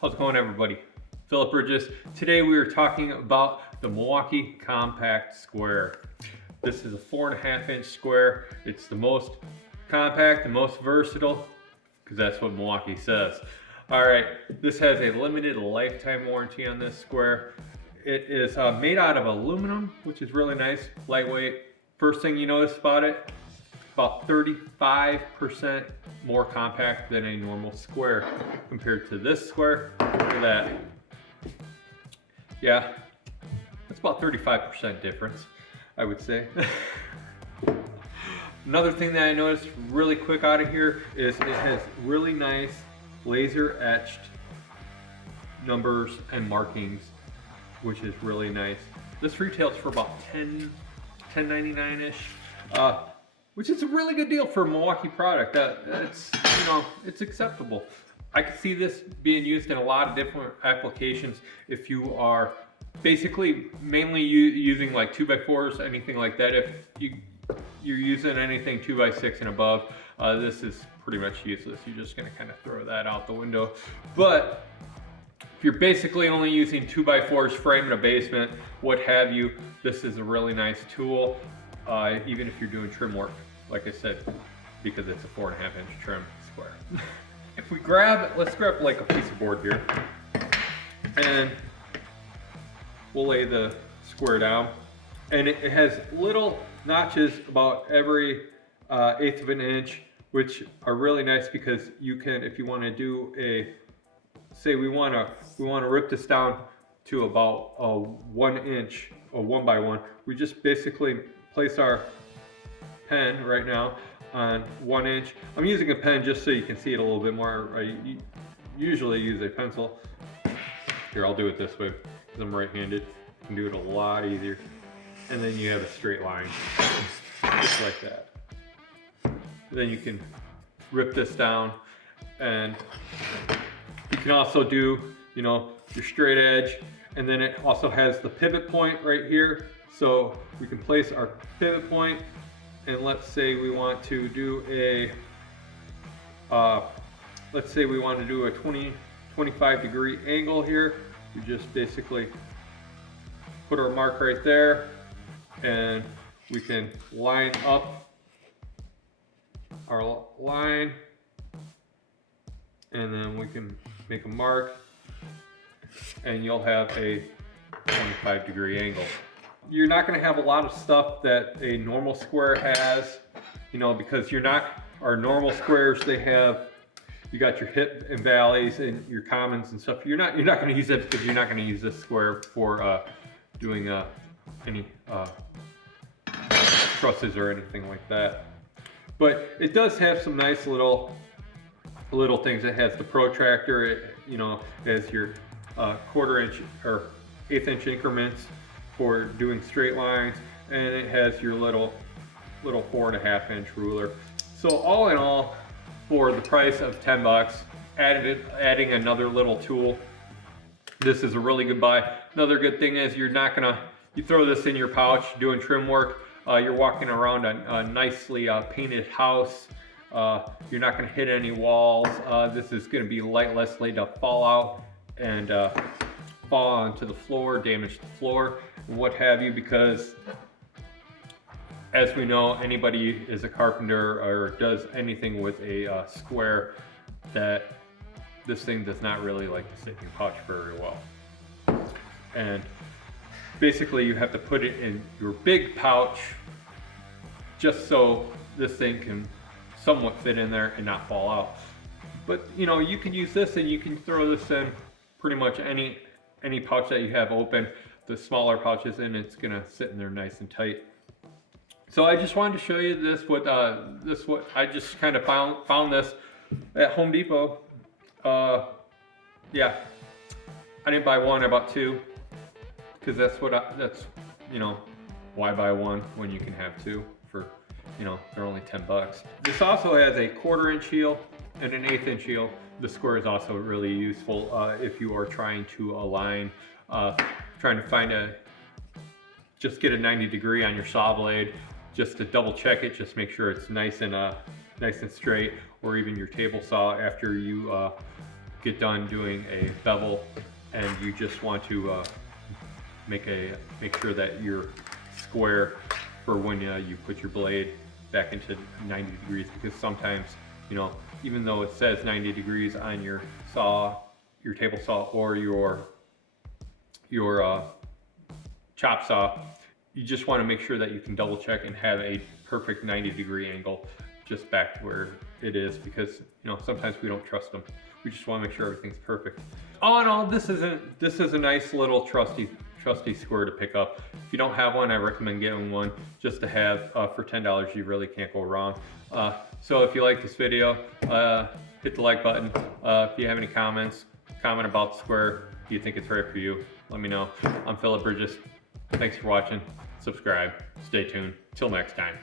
How's it going, everybody? Philip Bridges. Today we are talking about the Milwaukee Compact Square. This is a 4.5-inch square. It's the most compact, the most versatile, because that's what Milwaukee says. All right, this has a limited lifetime warranty on this square. It is made out of aluminum, which is really nice, lightweight. First thing you notice about it, about 35% more compact than a normal square compared to this square. Look at that. Yeah, that's about 35% difference, I would say. Another thing that I noticed really quick out of here is it has really nice laser etched numbers and markings, which is really nice. This retails for about $10.99-ish. Which is a really good deal for a Milwaukee product. It's acceptable. I can see this being used in a lot of different applications. If you are basically mainly using like 2x4s, anything like that. If you're using anything 2x6 and above, this is pretty much useless. You're just gonna kind of throw that out the window. But if you're basically only using 2x4s, frame in a basement, what have you, this is a really nice tool. Even if you're doing trim work, like I said, because it's a 4.5-inch trim square. If we let's grab like a piece of board here, and we'll lay the square down. And it has little notches about every 1/8 of an inch, which are really nice because you can, if you want to do say we want to rip this down to about a 1 inch or 1x1, we just basically place our pen right now on 1 inch. I'm using a pen just so you can see it a little bit more. I usually use a pencil. Here, I'll do it this way because I'm right-handed. You can do it a lot easier. And then you have a straight line, just like that. Then you can rip this down, and you can also do, your straight edge, and then it also has the pivot point right here. So we can place our pivot point, and let's say we want to do a 25-degree angle here. We just basically put our mark right there, and we can line up our line, and then we can make a mark, and you'll have a 25-degree angle. You're not going to have a lot of stuff that a normal square has, because our normal squares, you got your hip and valleys and your commons and stuff. You're not going to use it because you're not going to use this square for doing any trusses or anything like that. But it does have some nice little things. It has the protractor, as your 1/4 inch or 1/8 inch increments for doing straight lines, and it has your little 4.5-inch ruler. So all in all, for the price of $10, adding another little tool, this is a really good buy. Another good thing is you throw this in your pouch doing trim work. You're walking around a nicely painted house. You're not going to hit any walls. This is going to be less likely to fall out and fall onto the floor, damage the floor, and what have you, because as we know, anybody is a carpenter or does anything with a square, that this thing does not really like to sit in your pouch very well. And basically you have to put it in your big pouch just so this thing can somewhat fit in there and not fall out. But you can use this, and you can throw this in pretty much any pouch that you have open, the smaller pouches, and it's gonna sit in there nice and tight. So I just wanted to show you this. What I just kind of found this at Home Depot. Yeah, I didn't buy one, I bought two, because why buy one when you can have two for, they're only $10. This also has a 1/4 inch heel and an 1/8 inch heel. The square is also really useful if you are trying to align, trying to just get a 90-degree on your saw blade, just to double check it, just make sure it's nice and straight, or even your table saw after you get done doing a bevel and you just want to make sure that you're square for when you put your blade back into 90 degrees, because sometimes, you know, even though it says 90 degrees on your saw, your table saw, or your chop saw, you just want to make sure that you can double check and have a perfect 90-degree angle just back to where it is, because, you know, sometimes we don't trust them. We just want to make sure everything's perfect. All in all, this is a nice little trusty square to pick up. If you don't have one, I recommend getting one just to have. For $10, you really can't go wrong. So if you like this video, hit the like button. If you have any comments, comment about the square. Do you think it's right for you? Let me know. I'm Philip Bridges. Thanks for watching. Subscribe. Stay tuned. Till next time.